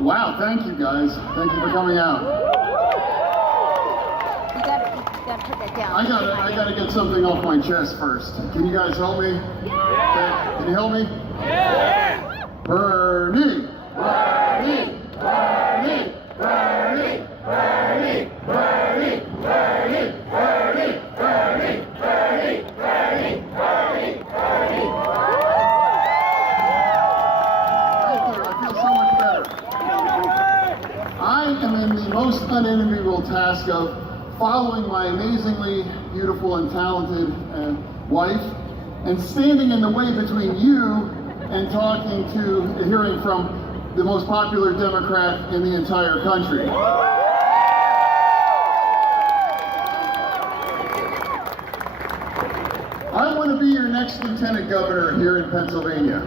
Wow, thank you guys. Thank you for coming out. You gotta put that down. I gotta get something off my chest first. Can you guys help me? Yeah. Can you help me? Yeah. Bernie! Bernie! Bernie! Bernie! Bernie! Bernie! Bernie! Bernie! Bernie! Bernie! Bernie! Bernie! Bernie! I am in the most unenviable task of following my amazingly beautiful and talented wife and standing in the way between you and hearing from the most popular Democrat in the entire country. I want to be your next lieutenant governor here in Pennsylvania.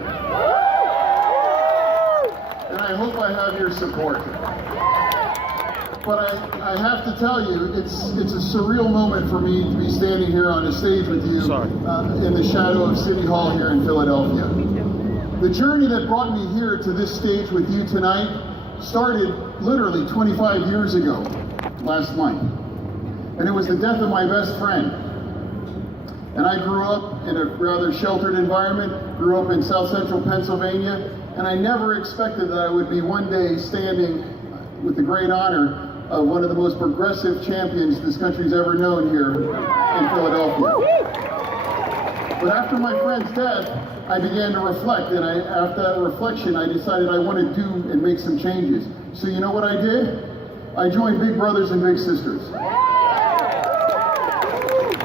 And I hope I have your support. But I have to tell you, it's a surreal moment for me to be standing here on a stage with you in the shadow of City Hall here in Philadelphia. The journey that brought me here to this stage with you tonight started literally 25 years ago, last month. And it was the death of my best friend. And I grew up in a rather sheltered environment, grew up in South Central Pennsylvania, and I never expected that I would be one day standing with the great honor of one of the most progressive champions this country's ever known here in Philadelphia. But after my friend's death, I began to reflect, and after that reflection, I decided I want to do and make some changes. So you know what I did? I joined Big Brothers and Big Sisters.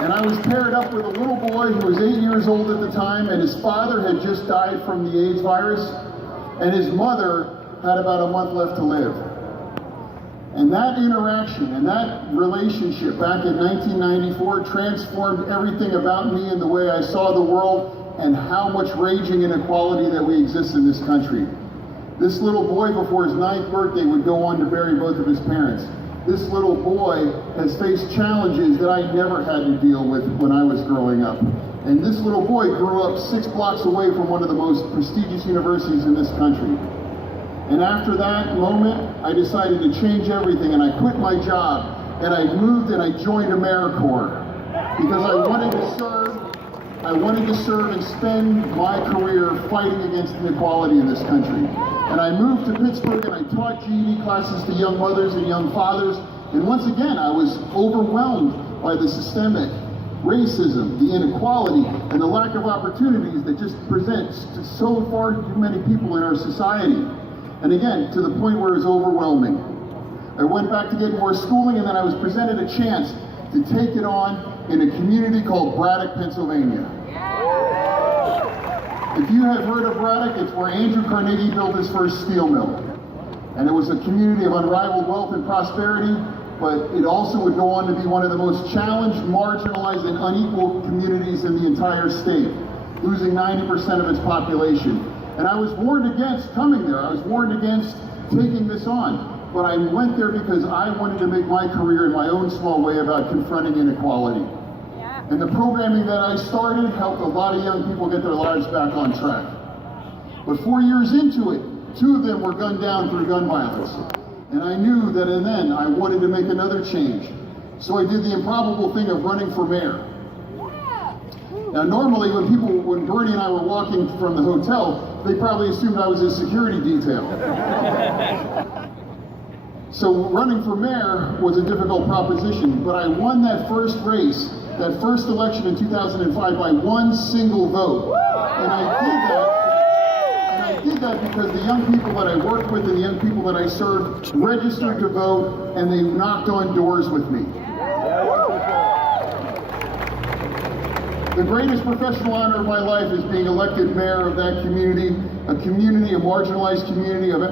And I was paired up with a little boy who was 8 years old at the time, and his father had just died from the AIDS virus, and his mother had about a month left to live. And that interaction and that relationship back in 1994 transformed everything about me and the way I saw the world and how much raging inequality that we exist in this country. This little boy, before his 9th birthday, would go on to bury both of his parents. This little boy has faced challenges that I never had to deal with when I was growing up. And this little boy grew up 6 blocks away from one of the most prestigious universities in this country. And after that moment, I decided to change everything, and I quit my job, and I moved and I joined AmeriCorps because I wanted to serve and spend my career fighting against inequality in this country. And I moved to Pittsburgh, and I taught GED classes to young mothers and young fathers, and once again, I was overwhelmed by the systemic racism, the inequality, and the lack of opportunities that just presents to so far too many people in our society. And again, to the point where it was overwhelming. I went back to get more schooling, and then I was presented a chance to take it on in a community called Braddock, Pennsylvania. If you have heard of Braddock, it's where Andrew Carnegie built his first steel mill. And it was a community of unrivaled wealth and prosperity, but it also would go on to be one of the most challenged, marginalized, and unequal communities in the entire state, losing 90% of its population. And I was warned against coming there. I was warned against taking this on. But I went there because I wanted to make my career in my own small way about confronting inequality. Yeah. And the programming that I started helped a lot of young people get their lives back on track. But 4 years into it, 2 of them were gunned down through gun violence. And I knew that then I wanted to make another change. So I did the improbable thing of running for mayor. Now normally when Bernie and I were walking from the hotel, they probably assumed I was a security detail. So running for mayor was a difficult proposition, but I won that first race, that first election in 2005 by 1 single vote. And I did that because the young people that I worked with and the young people that I served registered to vote, and they knocked on doors with me. The greatest professional honor of my life is being elected mayor of that community, a marginalized community of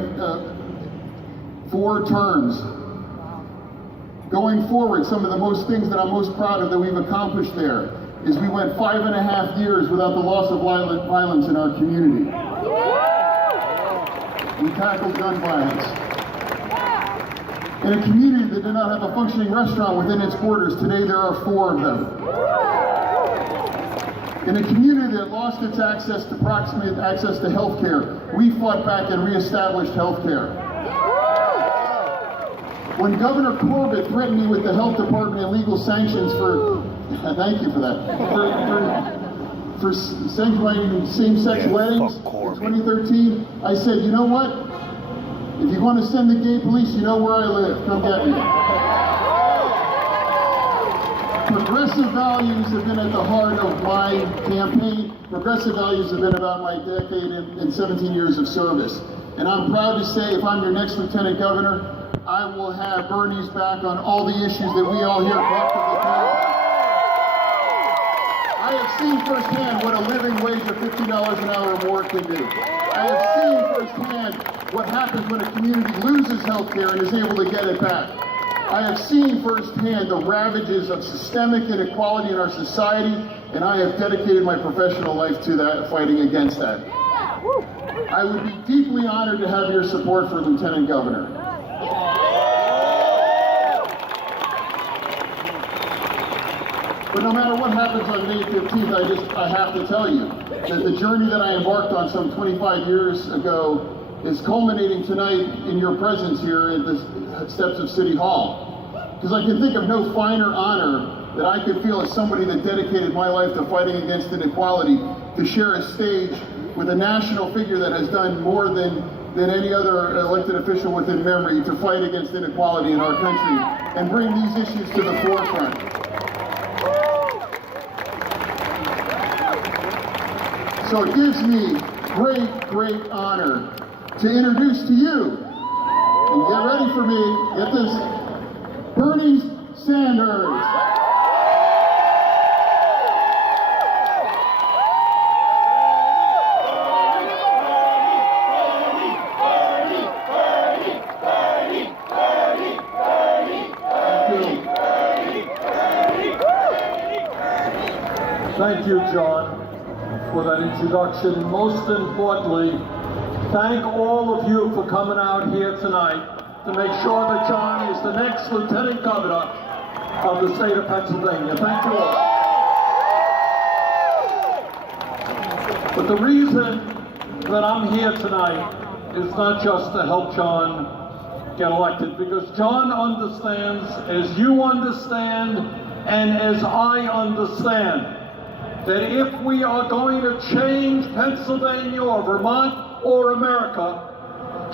4 terms. Going forward, some of the things that I'm most proud of that we've accomplished there is we went 5.5 years without the loss of violence in our community. We tackled gun violence. In a community that did not have a functioning restaurant within its borders, today there are 4 of them. In a community that lost its access to health care, we fought back and reestablished health care. When Governor Corbett threatened me with the health department and legal sanctions thank you for that, for sanctioning same-sex weddings in 2013, I said, you know what? If you want to send the gay police, you know where I live. Come get me. Progressive values have been at the heart of my campaign. Progressive values have been about my decade and 17 years of service. And I'm proud to say, if I'm your next lieutenant governor, I will have Bernie's back on all the issues that we all here collectively care about. I have seen firsthand what a living wage of $50 an hour or more can do. I have seen firsthand what happens when a community loses health care and is able to get it back. I have seen firsthand the ravages of systemic inequality in our society, and I have dedicated my professional life to that, fighting against that. I would be deeply honored to have your support for Lieutenant Governor. But no matter what happens on May 15th, I have to tell you that the journey that I embarked on some 25 years ago is culminating tonight in your presence here at the steps of City Hall. Because I can think of no finer honor that I could feel as somebody that dedicated my life to fighting against inequality, to share a stage with a national figure that has done more than any other elected official within memory to fight against inequality in our country and bring these issues to the forefront. So it gives me great honor to introduce to you, and get ready for me, get this, Bernie Sanders. Thank you, John, for that introduction. Most importantly, thank all of you for coming out here tonight to make sure that John is the next Lieutenant Governor of the state of Pennsylvania. Thank you all. But the reason that I'm here tonight is not just to help John get elected, because John understands, as you understand, and as I understand, that if we are going to change Pennsylvania or Vermont or America,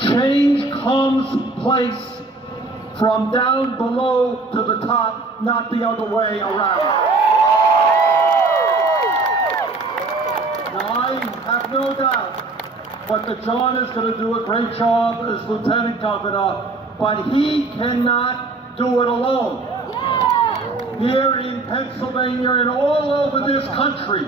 change comes place from down below to the top, not the other way around. Now, I have no doubt but that John is going to do a great job as Lieutenant Governor, but he cannot do it alone. Here in Pennsylvania and all over this country,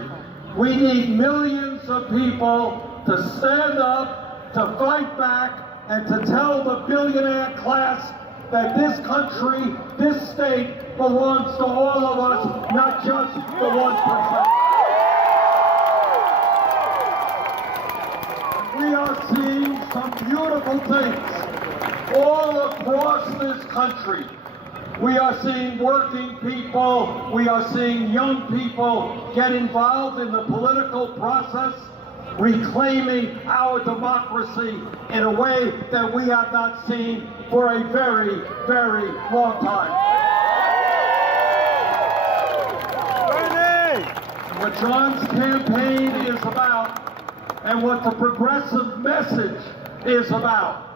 we need millions of people to stand up, to fight back, and to tell the billionaire class that this country, this state, belongs to all of us, not just the 1%. We are seeing some beautiful things all across this country. We are seeing working people, we are seeing young people get involved in the political process, reclaiming our democracy in a way that we have not seen for a very, very long time. What John's campaign is about, and what the progressive message is about,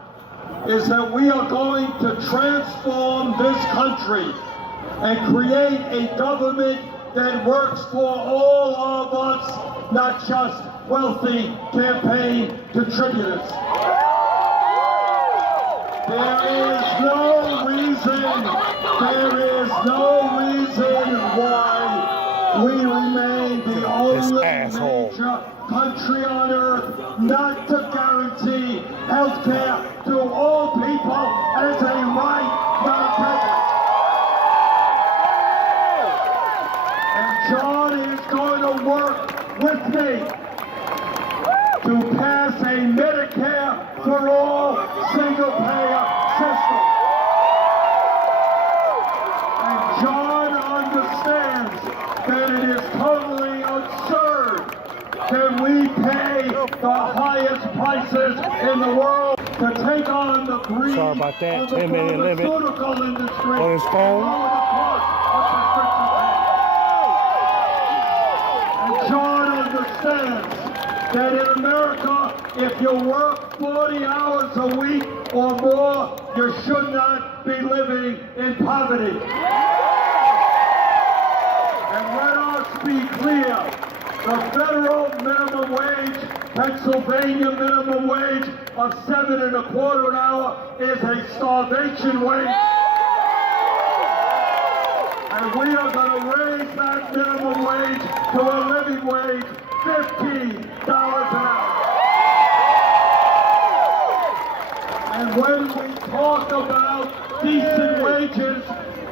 is that we are going to transform this country and create a government that works for all of us, not just wealthy campaign contributors. There is no reason why we remain the only major country on earth not to guarantee health care to all people as a right, not a privilege. And John is going to work with me to pass a Medicare for all single-payer system. And John understands that it is totally absurd the highest prices in the world, to take on the greed Sorry about that. of the 10 minute limit pharmaceutical industry, on his phone. lower the cost of prescription drugs. And John understands that in America, if you work 40 hours a week or more, you should not be living in poverty. And let us be clear, the federal minimum wage, Pennsylvania minimum wage of $7.25 an hour is a starvation wage. And we are going to raise that minimum wage to a living wage, $15 an hour. And when we talk about decent wages,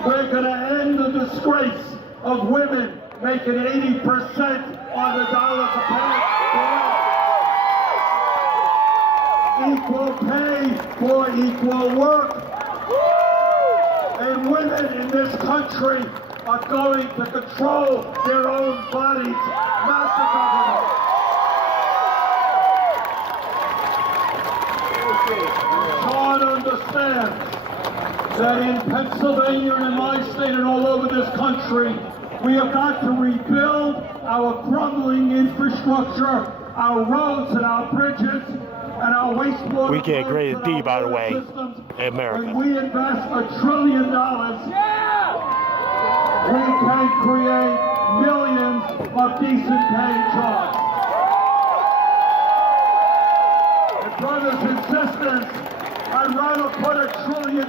we're going to end the disgrace of women making 80% on the dollar to pay. Equal pay for equal work. And women in this country are going to control their own bodies, not the government. John understands that in Pennsylvania and in my state and all over this country, we have got to rebuild our crumbling infrastructure, our roads and our bridges, and our wastewater. We get graded D, by the way, in America. When we invest $1 trillion, we can create millions of decent paying jobs. And brothers and sisters, I'd rather put $1 trillion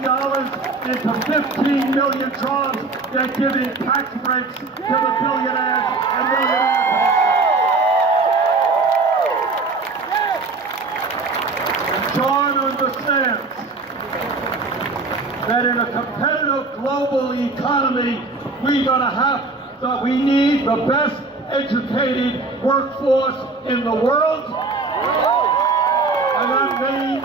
into 15 million jobs than giving tax breaks to the billionaires and millionaires. And John understands that in a competitive global economy, we need the best educated workforce in the world. And that means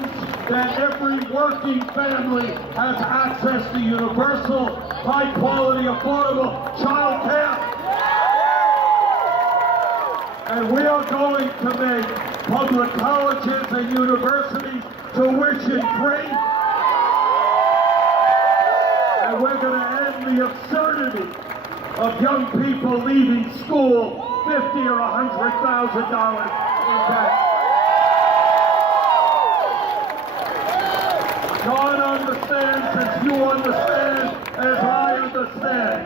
that every working family has access to universal, high-quality, affordable child care. And we are going to make public colleges and universities tuition free. And we're going to end the absurdity of young people leaving school $50,000 or $100,000 in debt. John understands, as you understand, as I understand,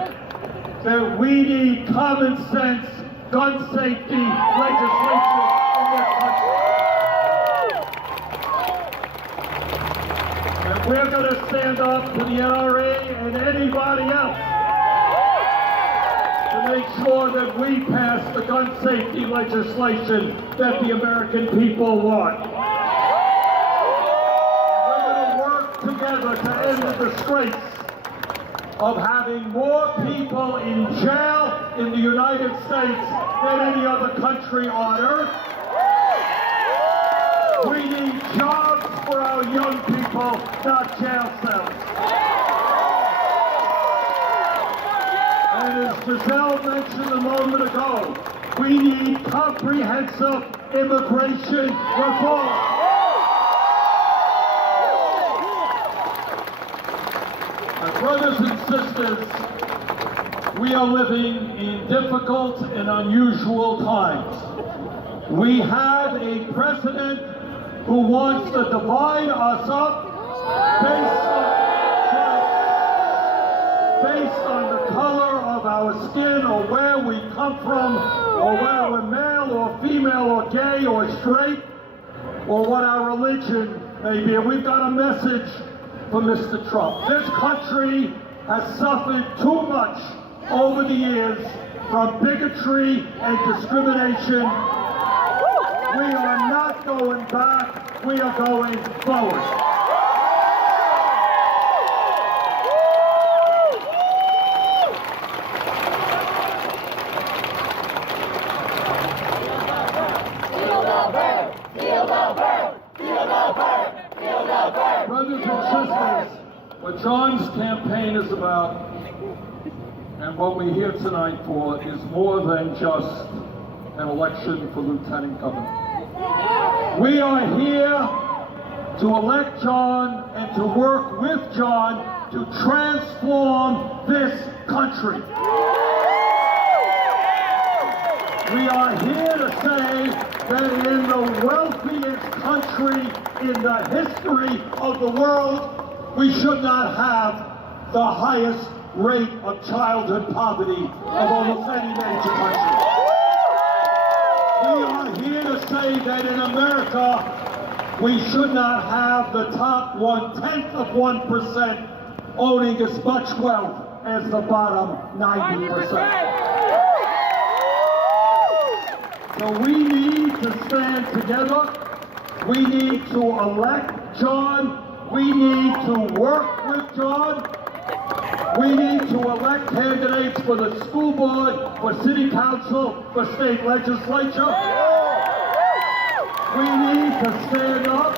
that we need common sense gun safety legislation in this country. And we're going to stand up to the NRA and anybody else to make sure that we pass the gun safety legislation that the American people want. Together to end the disgrace of having more people in jail in the United States than any other country on earth. We need jobs for our young people, not jail cells. And as Giselle mentioned a moment ago, we need comprehensive immigration reform. Brothers and sisters, we are living in difficult and unusual times. We have a president who wants to divide us up based on the color of our skin or where we come from or whether we're male or female or gay or straight or what our religion may be. And we've got a message for Mr. Trump. This country has suffered too much over the years from bigotry and discrimination. We are not going back, we are going forward. Brothers and sisters, what John's campaign is about and what we're here tonight for is more than just an election for lieutenant governor. We are here to elect John and to work with John to transform this country. We are here to say that in the wealthiest country in the history of the world, we should not have the highest rate of childhood poverty of almost any major country. We are here to say that in America, we should not have the top 0.1% owning as much wealth as the bottom 90%. So we need to stand together. We need to elect John. We need to work with John. We need to elect candidates for the school board, for city council, for state legislature. We need to stand up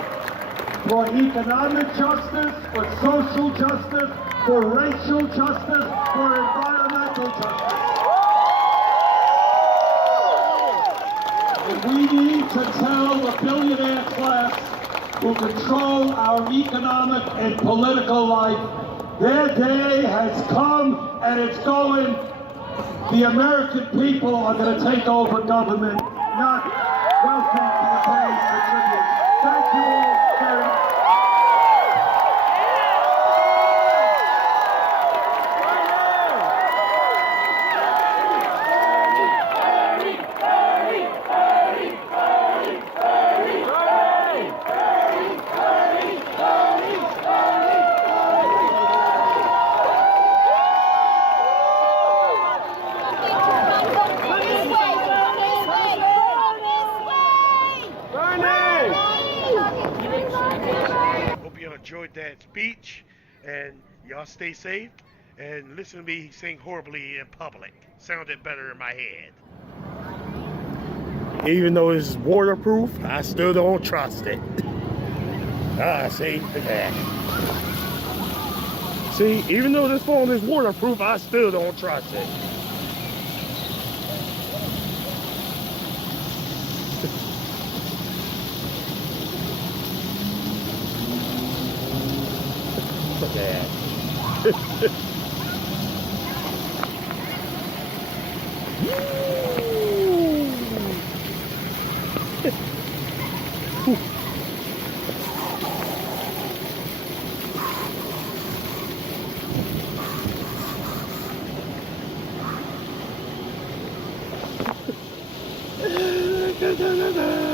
for economic justice, for social justice, for racial justice, for environmental justice. And we need to tell the billionaire class who control our economic and political life, their day has come and it's going. The American people are going to take over government, not wealthy campaign contributors. Thank you all very much. Hope you enjoyed that speech, and y'all stay safe, and listen to me sing horribly in public. Sounded better in my head. Even though it's waterproof, I still don't trust it. See? See, even though this phone is waterproof, I still don't trust it. Look at that. Da, da, da, da.